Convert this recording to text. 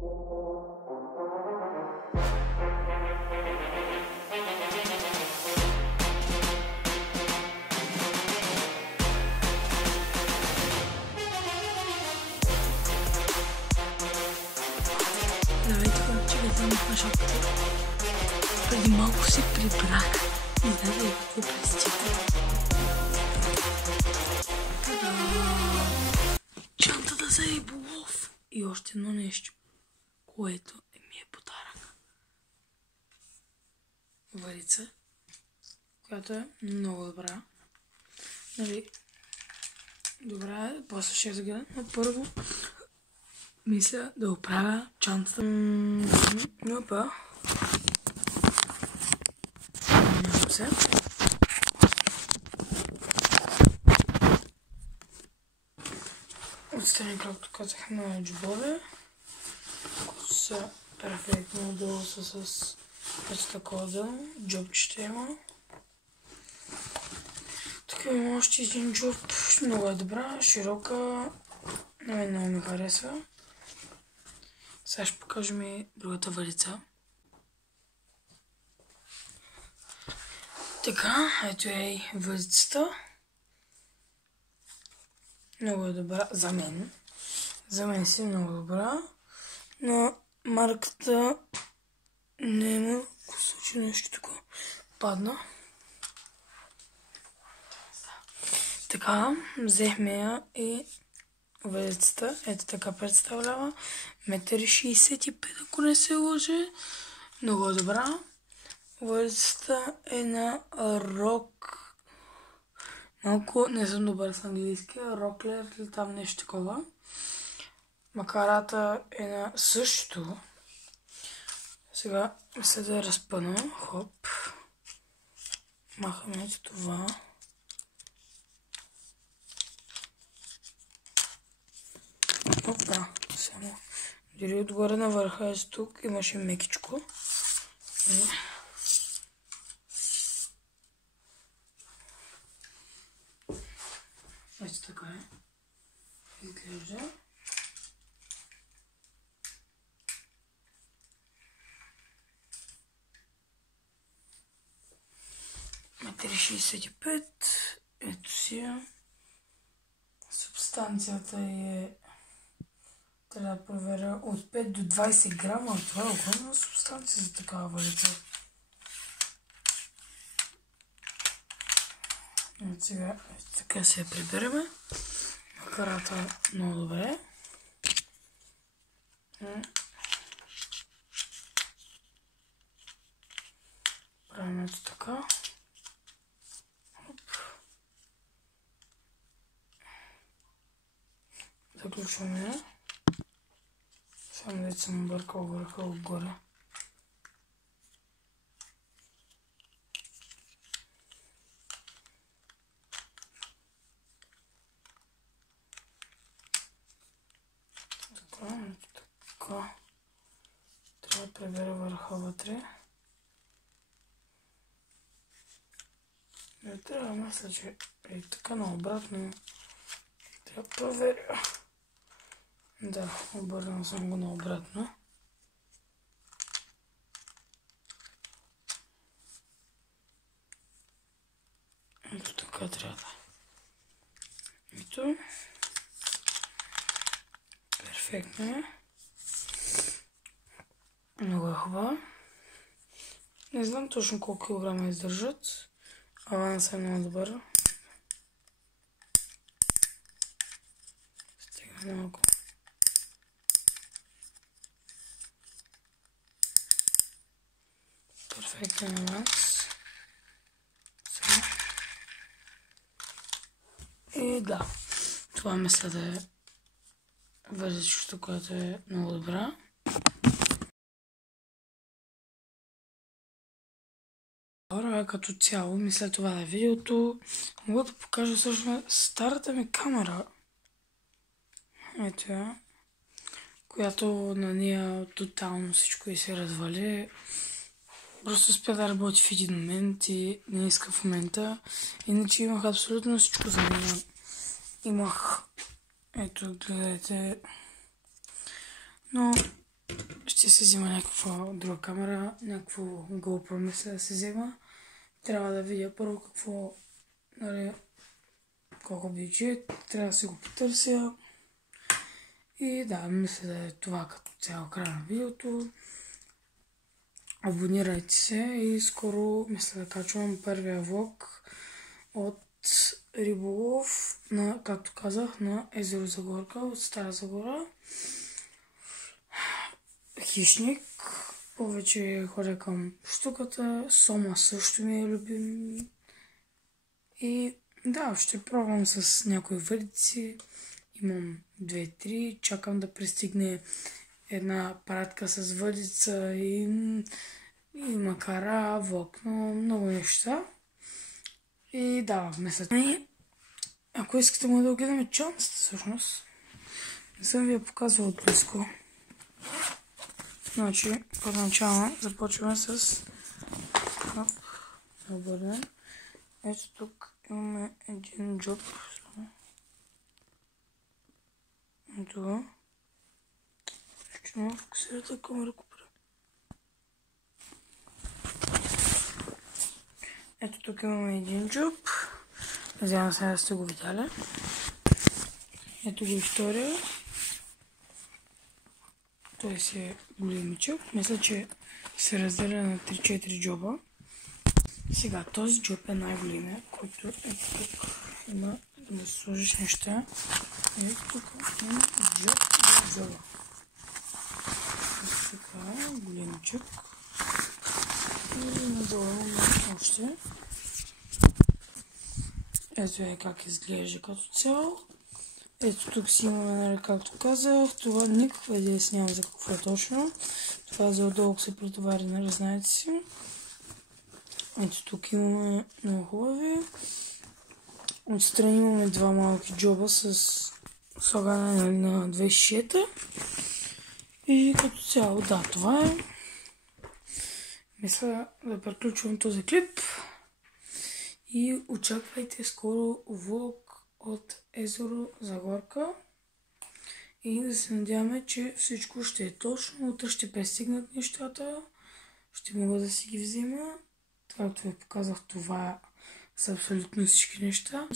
Здравейте, момчета, на шопата. Преди малко се прибрах и знаете ли какво предстои? Чантата за риболов и още едно нещо, което ми е подарък. Варица, която е много добра. Нали, добра, после ще разгледам, но първо мисля да оправя чантата. Опа. Нямам се. Отстрани, както казах, на джобове, които са перфектно отдолу са с такова отделно. Джобчета има. Тук има още един джоб. Много е добра, широка. На мен много ми харесва. Сега ще покажем и другата валица. Така, ето е и валицата. Много е добра за мен. За мен си много добра. Но марката няма кусочи нещо тук. Падна. Така, взехме я и валицата. Ето така представлява. 1,65 м, ако не се лъже. Много е добра. Валицата е на Рок. Малко не съм добър с английски. Роклер или там нещо такова. Макарата е на същото. Сега мисля да е разпъна. Хоп. Махаме ето това. Опа. Само. Дори отгоре на върха е тук. Имаше мекичко. Ето така е. Изглежда. Метри 65. Ето си. Субстанцията е... Трябва да проверя от 5 до 20 грама. Това е огромна субстанция за такава валица. От сега така се я прибереме. Макарата много добре. Правим ето така. Заключваме. Само да съм бъркал върха отгоре. Така. Трябва да прибера върха вътре. Не трябва, мисля, че е така наобратно. Трябва да проверя. Да, обърнал съм го наобратно. Ето така трябва да. Ето. Перфектно е. Много е хубава. Не знам точно колко килограма издържат. Аванс е много добър. Стига малко. Перфектен аванс. И да. Това мисля да е валичката, която е много добра. Хора, като цяло, мисля това да е видеото. Мога да покажа също старата ми камера. Ето я. Която на нея тотално всичко и се развали. Просто успя да работи в един момент и не иска в момента. Иначе имах абсолютно всичко за нея. Имах... Ето, гледайте. Но се взима някаква друга камера, някакво GoPro мисля да се взема. Трябва да видя първо какво, нали, колко бюджет, трябва да си го потърся. И да, мисля да е това като цяло край на видеото. Абонирайте се и скоро мисля да качвам първия влог от риболов на, както казах, на езеро Загорка от Стара Загора. Хищник. Повече ходя към щуката. Сома също ми е любим. И да, ще пробвам с някои въдици. Имам 2-3. Чакам да пристигне една пратка с въдица и макара, влакно, много неща. И да, мисля. И ако искате му да гледаме чанцата, всъщност, не съм ви я показвал от близко. Значи, първоначално започваме с обърнем. Ето тук имаме един джоб. Ето. Ще ме фокусирате камера купра. Ето тук имаме един джоб. Надявам се да сте го видяли. Ето го и втория. Той си е големичък. Мисля, че се разделя на 3-4 джоба. Сега, този джоб е най-големия, който е тук. Има да сложиш неща. И тук има джоб и джоба. Така, големичък. И надолу има още. Ето е как изглежда като цяло. Ето тук си имаме, нали, както казах, това никаква идея си няма за какво е точно. Това е за отдолу се претовари, нали, знаете си. Ето тук имаме много хубави. Отстрани имаме два малки джоба с слагане на две шишета. И като цяло, да, това е. Мисля да приключвам този клип. И очаквайте скоро влог от езеро Загорка. И да се надяваме, че всичко ще е точно. Утре ще пристигнат нещата. Ще мога да си ги взема. Както ви показах, това са абсолютно всички неща.